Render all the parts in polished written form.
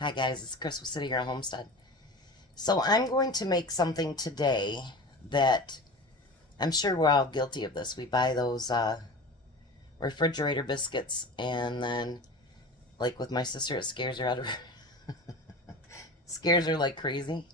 Hi guys, it's Chris with City Girl Homestead. So I'm going to make something today that I'm sure we're all guilty of this. We buy those refrigerator biscuits, and then, like with my sister, it scares her out of scares her like crazy.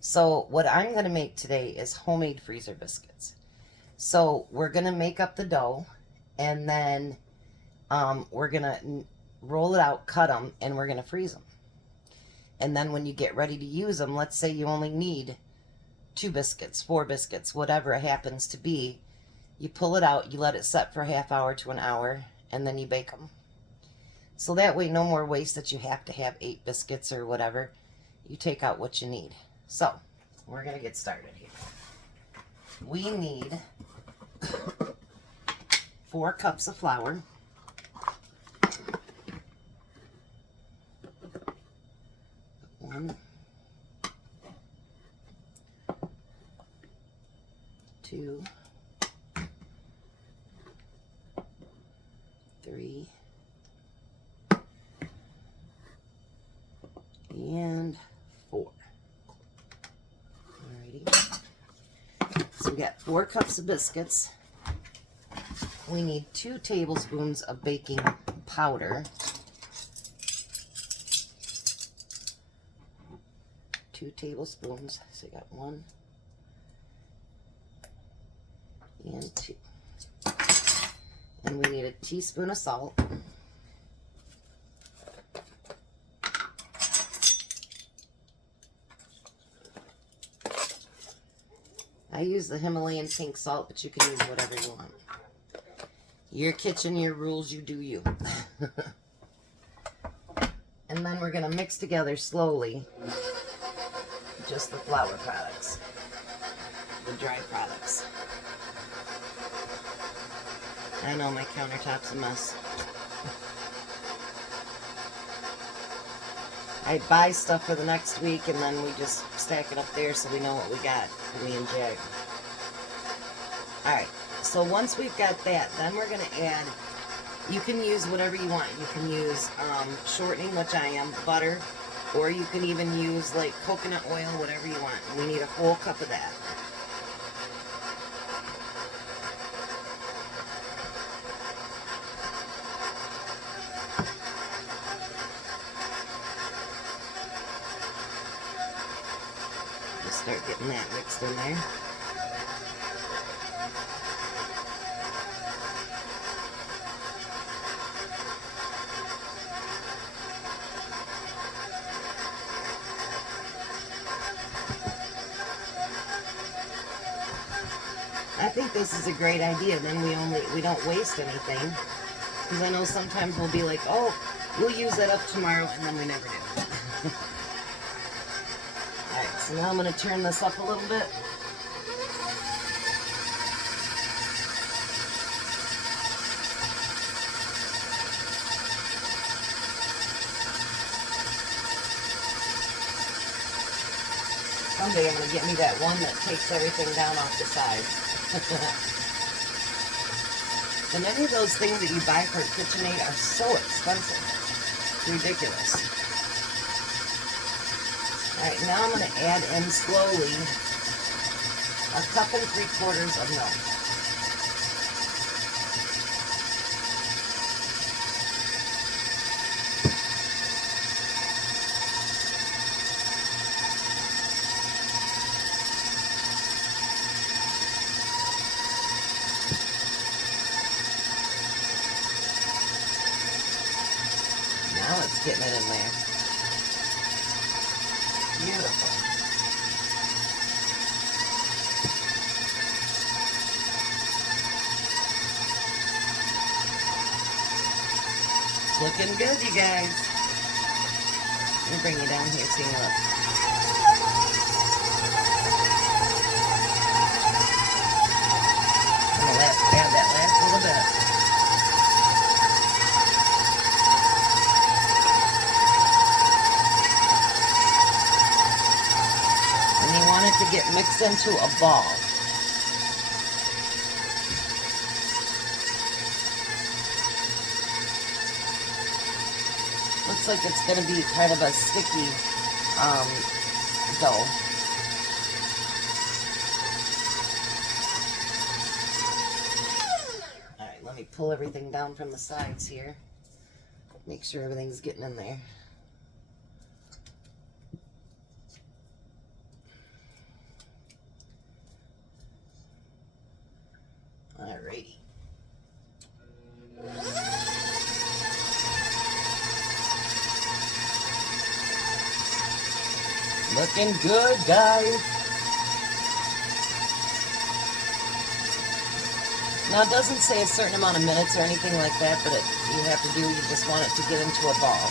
So what I'm going to make today is homemade freezer biscuits. So we're going to make up the dough, and then we're going to roll it out, cut them, and we're going to freeze them. And then when you get ready to use them, let's say you only need 2 biscuits, 4 biscuits, whatever it happens to be, you pull it out, you let it set for a half hour to an hour, and then you bake them. So that way, no more waste that you have to have 8 biscuits or whatever. You take out what you need. So we're going to get started here. We need 4 cups of flour. 1, 2, 3, and 4. Alrighty. So we got 4 cups of biscuits. We need 2 tablespoons of baking powder. 2 tablespoons. So I got 1 and 2. And we need a teaspoon of salt. I use the Himalayan pink salt, but you can use whatever you want. Your kitchen, your rules, you do you. And then we're going to mix together slowly just the flour products, the dry products. I know my countertop's a mess. I buy stuff for the next week, and then we just stack it up there so we know what we got for me and Jag. Alright, so once we've got that, then we're going to add, you can use whatever you want. You can use shortening, which I am, butter, or you can even use like coconut oil, whatever you want. We need a whole cup of that. We'll start getting that mixed in there. I think this is a great idea. Then we don't waste anything. Because I know sometimes we'll be like, oh, we'll use that up tomorrow, and then we never do. Alright, so now I'm going to turn this up a little bit. Someday I'm going to get me that one that takes everything down off the sides. And any of those things that you buy for KitchenAid are so expensive. It's ridiculous. Alright, now I'm going to add in slowly 1 cup and 3/4 of milk. Now it's getting it in there. Beautiful. It's looking good, you guys. Let me bring you down here so you look. I'm going to add that last little bit. To get mixed into a ball. looks like it's going to be kind of a sticky dough. All right, let me pull everything down from the sides here. Make sure everything's getting in there. Alrighty. Looking good, guys. Now, it doesn't say a certain amount of minutes or anything like that, but you have to do, you just want it to get into a ball.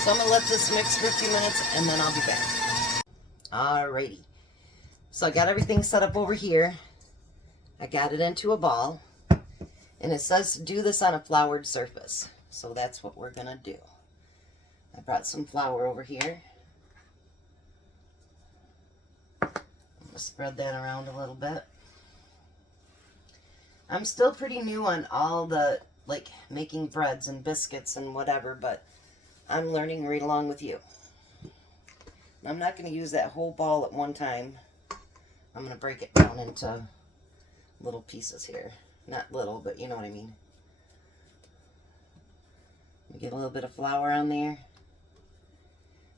So I'm going to let this mix for a few minutes, and then I'll be back. Alrighty. So I got everything set up over here. I got it into a ball. And it says to do this on a floured surface. So that's what we're going to do. I brought some flour over here. I'm going to spread that around a little bit. I'm still pretty new on all the, like, making breads and biscuits and whatever, but I'm learning right along with you. I'm not going to use that whole ball at one time. I'm going to break it down into little pieces here. Not little, but you know what I mean. Get a little bit of flour on there.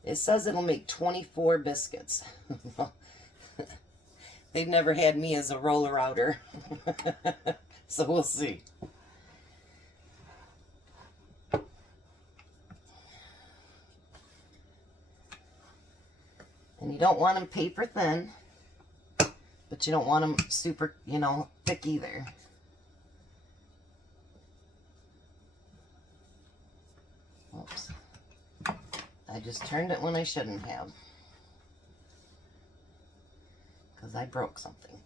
It says it'll make 24 biscuits. They've never had me as a roller outer. So we'll see. And you don't want them paper thin, but you don't want them super, you know, thick either. Oops. I just turned it when I shouldn't have. Because I broke something.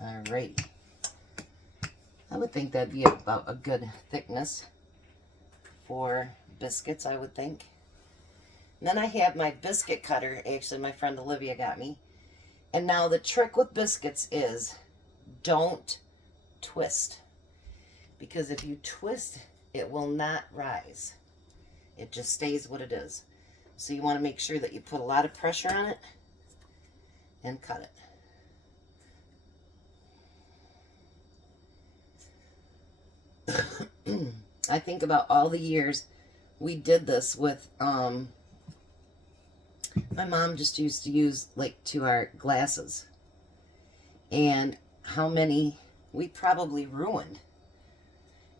Alrighty. I would think that'd be about a good thickness for biscuits, I would think. And then I have my biscuit cutter, actually my friend Olivia got me. And now the trick with biscuits is don't twist. Because if you twist, it will not rise. It just stays what it is. So you want to make sure that you put a lot of pressure on it and cut it. I think about all the years we did this with, my mom just used to use like to our glasses. And how many we probably ruined.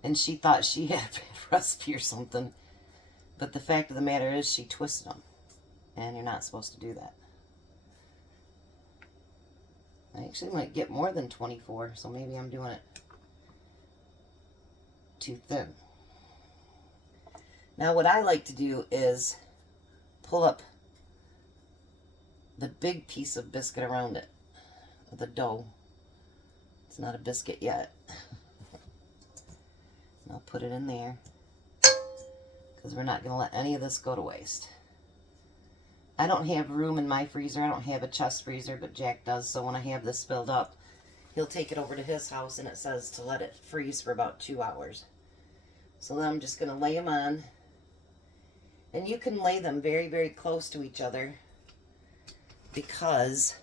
And she thought she had a bad recipe or something. But the fact of the matter is she twisted them. And you're not supposed to do that. I actually might get more than 24, so maybe I'm doing it too thin. Now what I like to do is pull up the big piece of biscuit around it, the dough. It's not a biscuit yet. I'll put it in there because we're not going to let any of this go to waste. I don't have room in my freezer. I don't have a chest freezer, but Jack does. So when I have this filled up, he'll take it over to his house, and it says to let it freeze for about 2 hours. So then I'm just going to lay them on. And you can lay them very, very close to each other because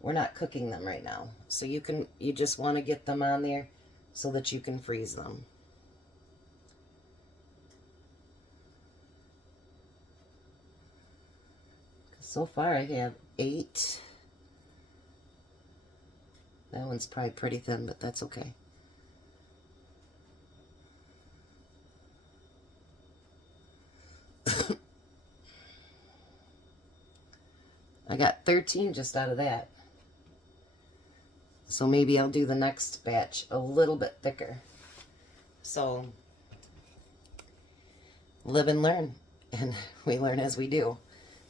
we're not cooking them right now. So you just want to get them on there so that you can freeze them. So far I have 8. That one's probably pretty thin, but that's okay. I got 13 just out of that. So maybe I'll do the next batch a little bit thicker. So live and learn, and we learn as we do.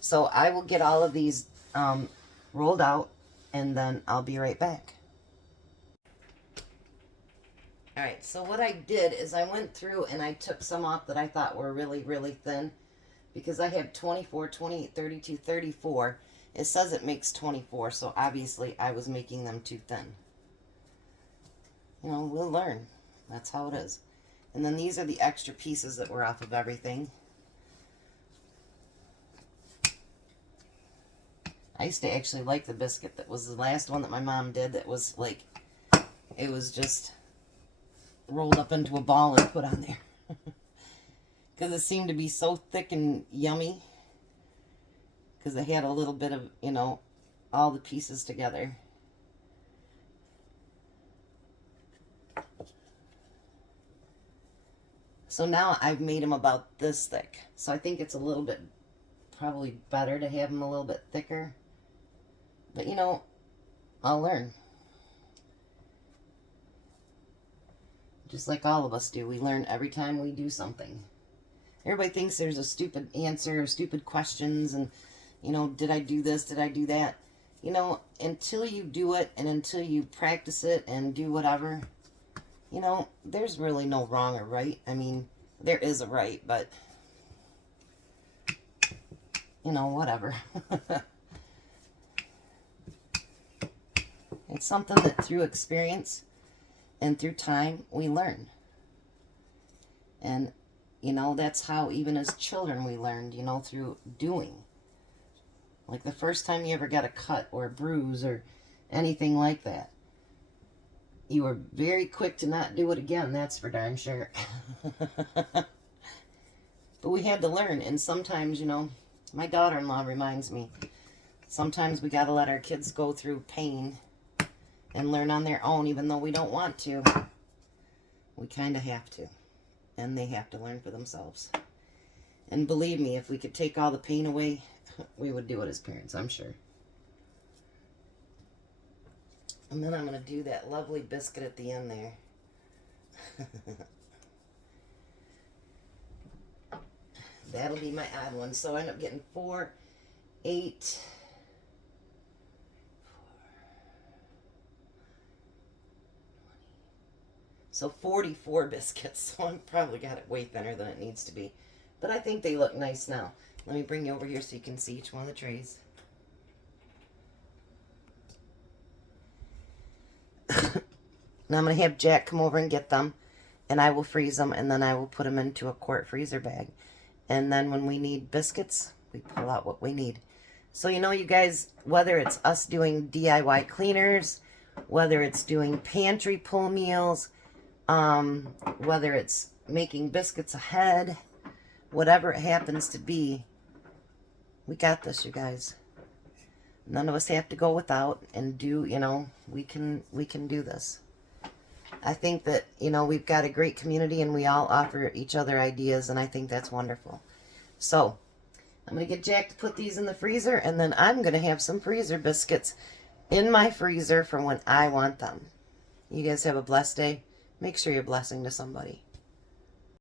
So I will get all of these rolled out, and then I'll be right back. All right, so what I did is I went through and I took some off that I thought were really, really thin, because I have 24, 28, 32, 34, It says it makes 24, so obviously I was making them too thin. You know, we'll learn. That's how it is. And then these are the extra pieces that were off of everything. I used to actually like the biscuit that was the last one that my mom did that was like, it was just rolled up into a ball and put on there. Because it seemed to be so thick and yummy. Because it had a little bit of, you know, all the pieces together. So now I've made them about this thick. So I think it's a little bit, probably better to have them a little bit thicker. But you know, I'll learn. Just like all of us do. We learn every time we do something. Everybody thinks there's a stupid answer or stupid questions and, you know, did I do this? Did I do that? You know, until you do it and until you practice it and do whatever, you know, there's really no wrong or right. I mean, there is a right, but, you know, whatever. It's something that through experience and through time we learn. And, you know, that's how even as children we learned, you know, through doing. Like the first time you ever got a cut or a bruise or anything like that, you were very quick to not do it again, that's for darn sure. But we had to learn, and sometimes, you know, my daughter-in-law reminds me, sometimes we got to let our kids go through pain and learn on their own, even though we don't want to. We kind of have to. And they have to learn for themselves. And believe me, if we could take all the pain away, we would do it as parents, I'm sure. And then I'm going to do that lovely biscuit at the end there. That'll be my odd one. So I end up getting 4, 8... So 44 biscuits. So I've probably got it way thinner than it needs to be. But I think they look nice now. Let me bring you over here so you can see each one of the trays. Now I'm going to have Jack come over and get them. And I will freeze them. And then I will put them into a quart freezer bag. And then when we need biscuits, we pull out what we need. So you know, you guys, whether it's us doing DIY cleaners, whether it's doing pantry pull meals, whether it's making biscuits ahead, whatever it happens to be, we got this, you guys. None of us have to go without and do, you know, we can do this. I think that, you know, we've got a great community and we all offer each other ideas, and I think that's wonderful. So, I'm going to get Jack to put these in the freezer, and then I'm going to have some freezer biscuits in my freezer for when I want them. You guys have a blessed day. Make sure you're blessing to somebody.